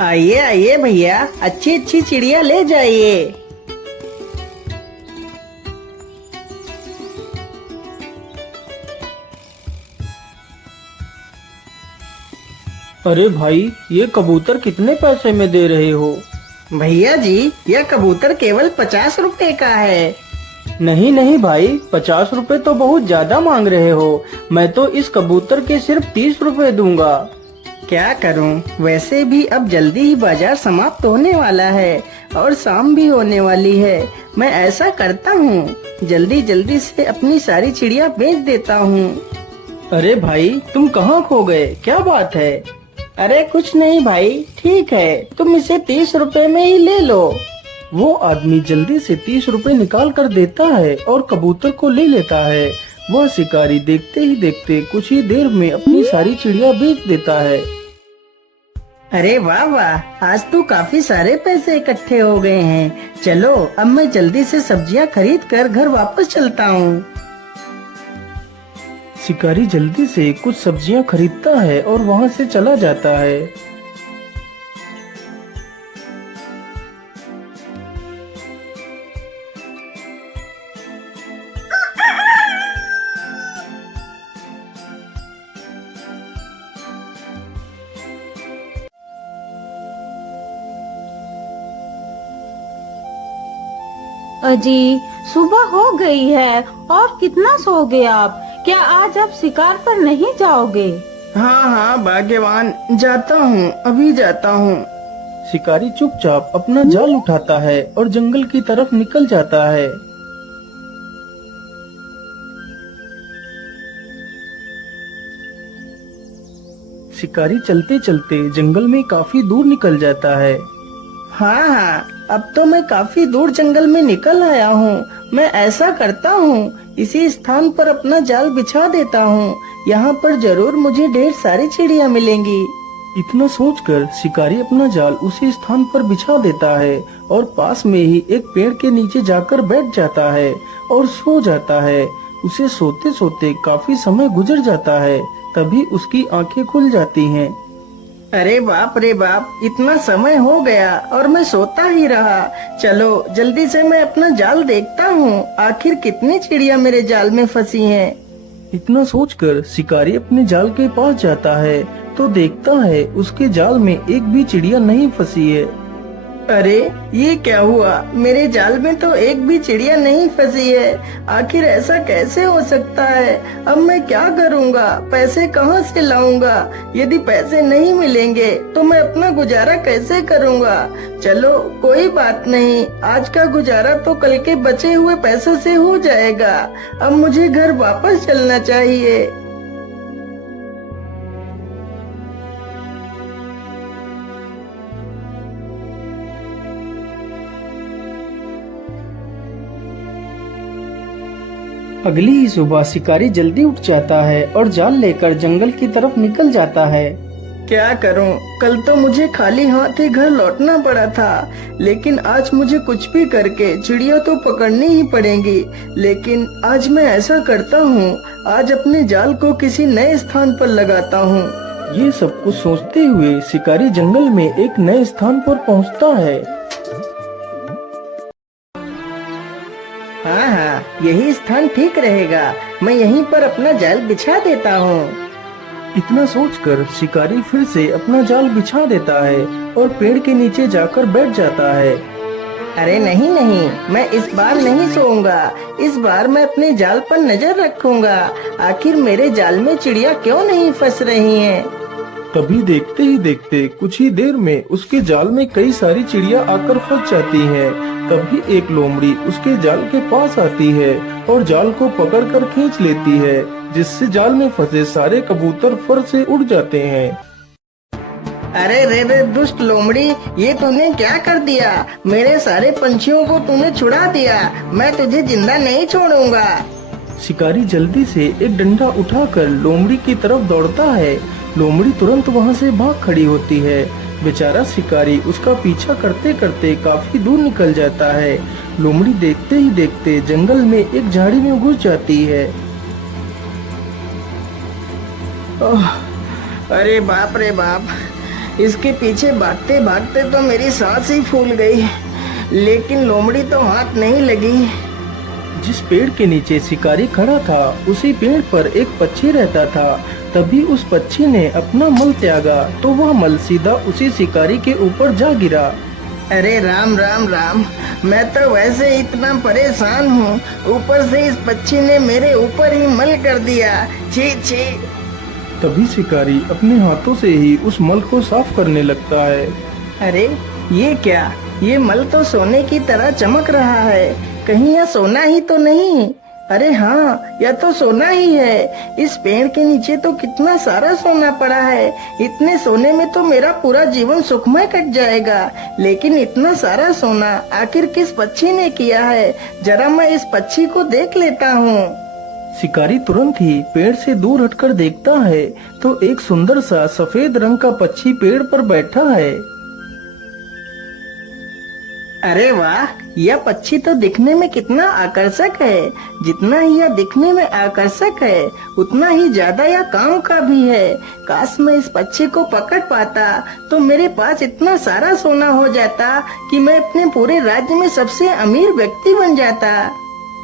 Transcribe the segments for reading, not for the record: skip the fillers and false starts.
आइए आइए भैया, अच्छी अच्छी चिड़िया ले जाइए। अरे भाई, ये कबूतर कितने पैसे में दे रहे हो? भैया जी, यह कबूतर केवल 50 रुपए का है। नहीं नहीं भाई, 50 रुपए तो बहुत ज्यादा मांग रहे हो। मैं तो इस कबूतर के सिर्फ 30 रुपए दूंगा। क्या करूं, वैसे भी अब जल्दी ही बाजार समाप्त होने वाला है और शाम भी होने वाली है। मैं ऐसा करता हूँ, जल्दी जल्दी से अपनी सारी चिड़िया बेच देता हूँ। अरे भाई, तुम कहाँ खो गए? क्या बात है? अरे कुछ नहीं भाई, ठीक है, तुम इसे 30 रुपए में ही ले लो। वो आदमी जल्दी से 30 रुपए निकाल कर देता है और कबूतर को ले लेता है। वह शिकारी देखते ही देखते कुछ ही देर में अपनी सारी चिड़िया बेच देता है। अरे वाह वाह, आज तो काफी सारे पैसे इकट्ठे हो गए हैं। चलो अब मैं जल्दी से सब्जियां खरीद कर घर वापस चलता हूँ। शिकारी जल्दी से कुछ सब्जियां खरीदता है और वहां से चला जाता है। अजी, सुबह हो गई है और कितना सोओगे आप? क्या आज आप शिकार पर नहीं जाओगे? हाँ हाँ भाग्यवान, जाता हूँ, अभी जाता हूँ। शिकारी चुपचाप अपना जाल उठाता है और जंगल की तरफ निकल जाता है। शिकारी चलते चलते जंगल में काफी दूर निकल जाता है। हाँ हाँ, अब तो मैं काफी दूर जंगल में निकल आया हूँ। मैं ऐसा करता हूँ, इसी स्थान पर अपना जाल बिछा देता हूँ। यहाँ पर जरूर मुझे ढेर सारी चिड़िया मिलेंगी। इतना सोचकर शिकारी अपना जाल उसी स्थान पर बिछा देता है और पास में ही एक पेड़ के नीचे जाकर बैठ जाता है और सो जाता है। उसे सोते सोते काफी समय गुजर जाता है, तभी उसकी आंखें खुल जाती हैं। अरे बाप रे बाप, इतना समय हो गया और मैं सोता ही रहा। चलो जल्दी से मैं अपना जाल देखता हूँ, आखिर कितनी चिड़िया मेरे जाल में फंसी हैं। इतना सोचकर शिकारी अपने जाल के पास जाता है तो देखता है उसके जाल में एक भी चिड़िया नहीं फंसी है। अरे ये क्या हुआ, मेरे जाल में तो एक भी चिड़िया नहीं फंसी है। आखिर ऐसा कैसे हो सकता है? अब मैं क्या करूँगा, पैसे कहाँ से लाऊंगा? यदि पैसे नहीं मिलेंगे तो मैं अपना गुजारा कैसे करूँगा? चलो कोई बात नहीं, आज का गुजारा तो कल के बचे हुए पैसों से हो जाएगा। अब मुझे घर वापस चलना चाहिए। अगली ही सुबह शिकारी जल्दी उठ जाता है और जाल लेकर जंगल की तरफ निकल जाता है। क्या करूं, कल तो मुझे खाली हाथ ही घर लौटना पड़ा था, लेकिन आज मुझे कुछ भी करके चिड़िया तो पकड़नी ही पड़ेगी। लेकिन आज मैं ऐसा करता हूँ, आज अपने जाल को किसी नए स्थान पर लगाता हूँ। ये सब कुछ सोचते हुए शिकारी जंगल में एक नए स्थान पर पहुँचता है। हाँ हाँ, यही स्थान ठीक रहेगा। मैं यहीं पर अपना जाल बिछा देता हूँ। इतना सोचकर शिकारी फिर से अपना जाल बिछा देता है और पेड़ के नीचे जाकर बैठ जाता है। अरे नहीं नहीं, मैं इस बार नहीं सोऊंगा। इस बार मैं अपने जाल पर नजर रखूंगा, आखिर मेरे जाल में चिड़िया क्यों नहीं फंस रही हैं। तभी देखते ही देखते कुछ ही देर में उसके जाल में कई सारी चिड़िया आकर फंस जाती हैं। तभी एक लोमड़ी उसके जाल के पास आती है और जाल को पकड़कर खींच लेती है, जिससे जाल में फंसे सारे कबूतर फर से उड़ जाते हैं। अरे रे रे दुष्ट लोमड़ी, ये तूने क्या कर दिया? मेरे सारे पंछियों को तूने छुड़ा दिया। मैं तुझे जिंदा नहीं छोड़ूंगा। शिकारी जल्दी से एक डंडा उठाकर लोमड़ी की तरफ दौड़ता है। लोमड़ी तुरंत वहां से भाग खड़ी होती है। बेचारा शिकारी उसका पीछा करते करते काफी दूर निकल जाता है। लोमड़ी देखते ही देखते जंगल में एक झाड़ी में घुस जाती है। अरे बाप रे बाप, इसके पीछे भागते भागते तो मेरी सांस ही फूल गई, लेकिन लोमड़ी तो हाथ नहीं लगी। जिस पेड़ के नीचे शिकारी खड़ा था उसी पेड़ पर एक पक्षी रहता था। तभी उस पक्षी ने अपना मल त्यागा तो वह मल सीधा उसी शिकारी के ऊपर जा गिरा। अरे राम राम राम, मैं तो वैसे इतना परेशान हूँ, ऊपर से इस पक्षी ने मेरे ऊपर ही मल कर दिया। छी छी। तभी शिकारी अपने हाथों से ही उस मल को साफ करने लगता है। अरे ये क्या, ये मल तो सोने की तरह चमक रहा है, कहीं यह सोना ही तो नहीं? अरे हाँ, यह तो सोना ही है। इस पेड़ के नीचे तो कितना सारा सोना पड़ा है, इतने सोने में तो मेरा पूरा जीवन सुखमय कट जाएगा। लेकिन इतना सारा सोना आखिर किस पक्षी ने किया है? जरा मैं इस पक्षी को देख लेता हूँ। शिकारी तुरंत ही पेड़ से दूर हटकर देखता है तो एक सुंदर सा सफेद रंग का पक्षी पेड़ पर बैठा है। अरे वाह, यह पक्षी तो दिखने में कितना आकर्षक है। जितना ही यह दिखने में आकर्षक है, उतना ही ज्यादा यह काम का भी है। काश मैं इस पक्षी को पकड़ पाता तो मेरे पास इतना सारा सोना हो जाता कि मैं अपने पूरे राज्य में सबसे अमीर व्यक्ति बन जाता।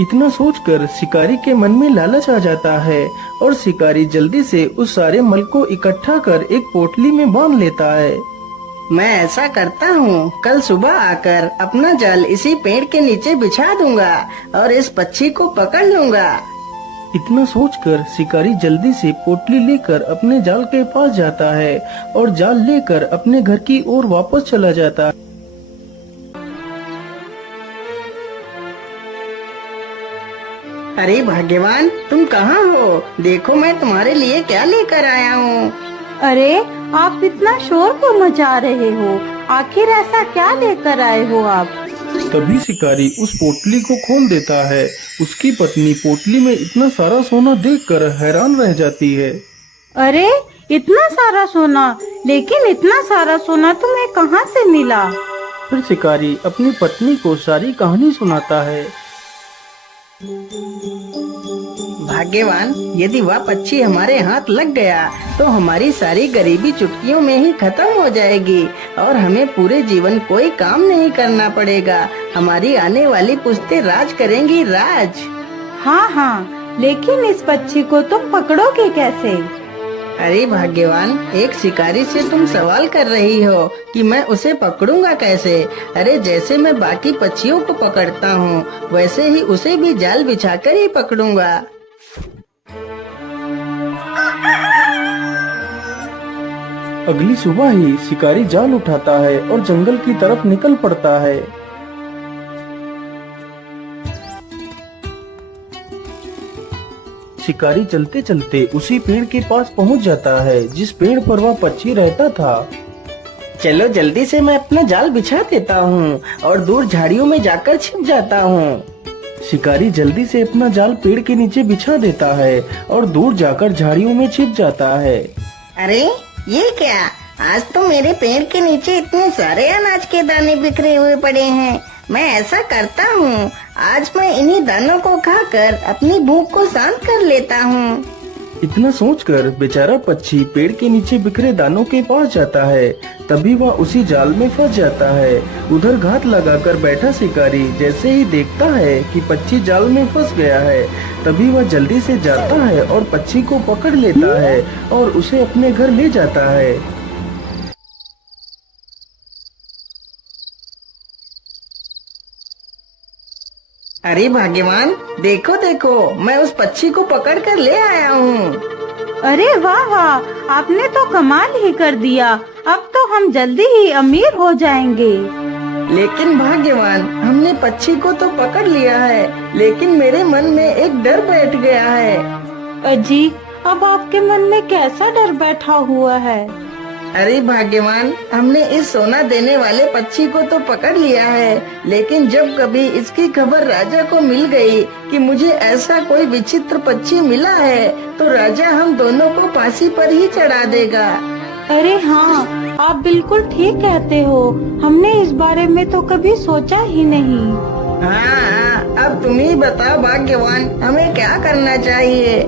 इतना सोचकर शिकारी के मन में लालच आ जाता है और शिकारी जल्दी से उस सारे मल को इकट्ठा कर एक पोटली में बांध लेता है। मैं ऐसा करता हूँ, कल सुबह आकर अपना जाल इसी पेड़ के नीचे बिछा दूंगा और इस पक्षी को पकड़ लूंगा। इतना सोचकर शिकारी जल्दी से पोटली लेकर अपने जाल के पास जाता है और जाल लेकर अपने घर की ओर वापस चला जाता है। अरे भाग्यवान, तुम कहाँ हो? देखो मैं तुम्हारे लिए क्या लेकर आया हूँ। अरे आप इतना शोर क्यों मचा रहे हो? आखिर ऐसा क्या लेकर आए हो आप? तभी शिकारी उस पोटली को खोल देता है। उसकी पत्नी पोटली में इतना सारा सोना देखकर हैरान रह जाती है। अरे इतना सारा सोना, लेकिन इतना सारा सोना तुम्हें कहाँ से मिला? फिर शिकारी अपनी पत्नी को सारी कहानी सुनाता है। भाग्यवान, यदि वह पक्षी हमारे हाथ लग गया तो हमारी सारी गरीबी चुटकियों में ही खत्म हो जाएगी और हमें पूरे जीवन कोई काम नहीं करना पड़ेगा। हमारी आने वाली पुश्तें राज करेंगी, राज। हाँ हाँ, लेकिन इस पक्षी को तुम पकड़ोगे कैसे? अरे भाग्यवान, एक शिकारी से तुम सवाल कर रही हो कि मैं उसे पकड़ूंगा कैसे? अरे जैसे मैं बाकी पक्षियों को पकड़ता हूँ, वैसे ही उसे भी जाल बिछाकर ही पकड़ूंगा। अगली सुबह ही शिकारी जाल उठाता है और जंगल की तरफ निकल पड़ता है। शिकारी चलते चलते उसी पेड़ के पास पहुंच जाता है जिस पेड़ पर वह पक्षी रहता था। चलो जल्दी से मैं अपना जाल बिछा देता हूँ और दूर झाड़ियों में जाकर छिप जाता हूँ। शिकारी जल्दी से अपना जाल पेड़ के नीचे बिछा देता है और दूर जाकर झाड़ियों में छिप जाता है। अरे ये क्या, आज तो मेरे पेड़ के नीचे इतने सारे अनाज के दाने बिखरे हुए पड़े हैं। मैं ऐसा करता हूँ, आज मैं इन्हीं दानों को खाकर अपनी भूख को शांत कर लेता हूँ। इतना सोचकर बेचारा पक्षी पेड़ के नीचे बिखरे दानों के पास जाता है। तभी वह उसी जाल में फंस जाता है। उधर घात लगाकर बैठा शिकारी जैसे ही देखता है कि पक्षी जाल में फंस गया है, तभी वह जल्दी से जाता है और पक्षी को पकड़ लेता है और उसे अपने घर ले जाता है। अरे भाग्यवान, देखो देखो, मैं उस पक्षी को पकड़ कर ले आया हूँ। अरे वाह वाह, आपने तो कमाल ही कर दिया। अब तो हम जल्दी ही अमीर हो जाएंगे। लेकिन भाग्यवान, हमने पक्षी को तो पकड़ लिया है, लेकिन मेरे मन में एक डर बैठ गया है। अजी, अब आपके मन में कैसा डर बैठा हुआ है? अरे भाग्यवान, हमने इस सोना देने वाले पक्षी को तो पकड़ लिया है, लेकिन जब कभी इसकी खबर राजा को मिल गई कि मुझे ऐसा कोई विचित्र पक्षी मिला है, तो राजा हम दोनों को फांसी पर ही चढ़ा देगा। अरे हाँ, आप बिल्कुल ठीक कहते हो। हमने इस बारे में तो कभी सोचा ही नहीं। हाँ, अब तुम ही बताओ भाग्यवान, हमें क्या करना चाहिए?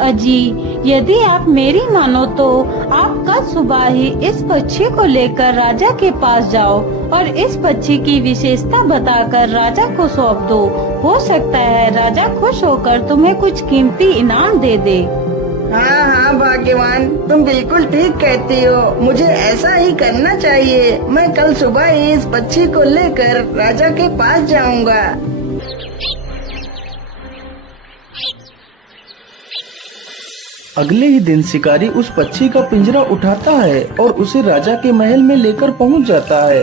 अजी, यदि आप मेरी मानो तो आप कल सुबह ही इस पक्षी को लेकर राजा के पास जाओ और इस पक्षी की विशेषता बताकर राजा को सौंप दो। हो सकता है राजा खुश होकर तुम्हें कुछ कीमती इनाम दे दे। हाँ हाँ भाग्यवान, तुम बिल्कुल ठीक कहती हो। मुझे ऐसा ही करना चाहिए। मैं कल सुबह ही इस पक्षी को लेकर राजा के पास जाऊंगा। अगले ही दिन शिकारी उस पक्षी का पिंजरा उठाता है और उसे राजा के महल में लेकर पहुंच जाता है।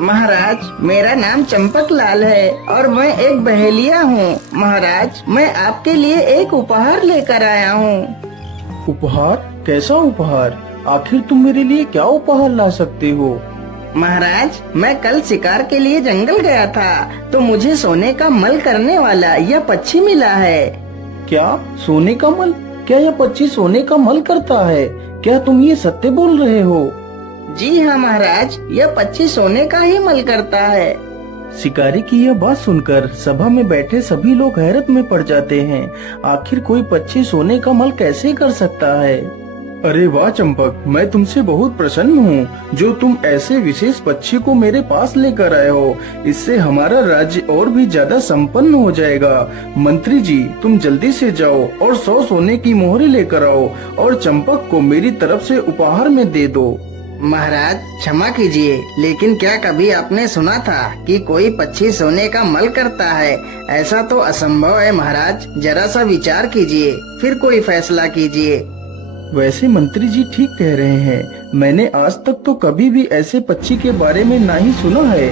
महाराज, मेरा नाम चंपक लाल है और मैं एक बहेलिया हूँ। महाराज, मैं आपके लिए एक उपहार लेकर आया हूँ। उपहार? कैसा उपहार? आखिर तुम मेरे लिए क्या उपहार ला सकते हो? महाराज, मैं कल शिकार के लिए जंगल गया था तो मुझे सोने का मल करने वाला यह पक्षी मिला है। क्या? सोने का मल? क्या यह पक्षी सोने का मल करता है? क्या तुम ये सत्य बोल रहे हो? जी हाँ महाराज, यह पक्षी सोने का ही मल करता है। शिकारी की यह बात सुनकर सभा में बैठे सभी लोग हैरत में पड़ जाते हैं। आखिर कोई पक्षी सोने का मल कैसे कर सकता है? अरे वाह चंपक, मैं तुमसे बहुत प्रसन्न हूँ जो तुम ऐसे विशेष पक्षी को मेरे पास लेकर आए हो। इससे हमारा राज्य और भी ज्यादा संपन्न हो जाएगा। मंत्री जी, तुम जल्दी से जाओ और 100 सोने की मोहरें लेकर आओ और चंपक को मेरी तरफ से उपहार में दे दो। महाराज, क्षमा कीजिए, लेकिन क्या कभी आपने सुना था कि कोई पक्षी सोने का मल करता है? ऐसा तो असंभव है महाराज। जरा सा विचार कीजिए, फिर कोई फैसला कीजिए। वैसे मंत्री जी ठीक कह रहे हैं। मैंने आज तक तो कभी भी ऐसे पक्षी के बारे में ना ही सुना है।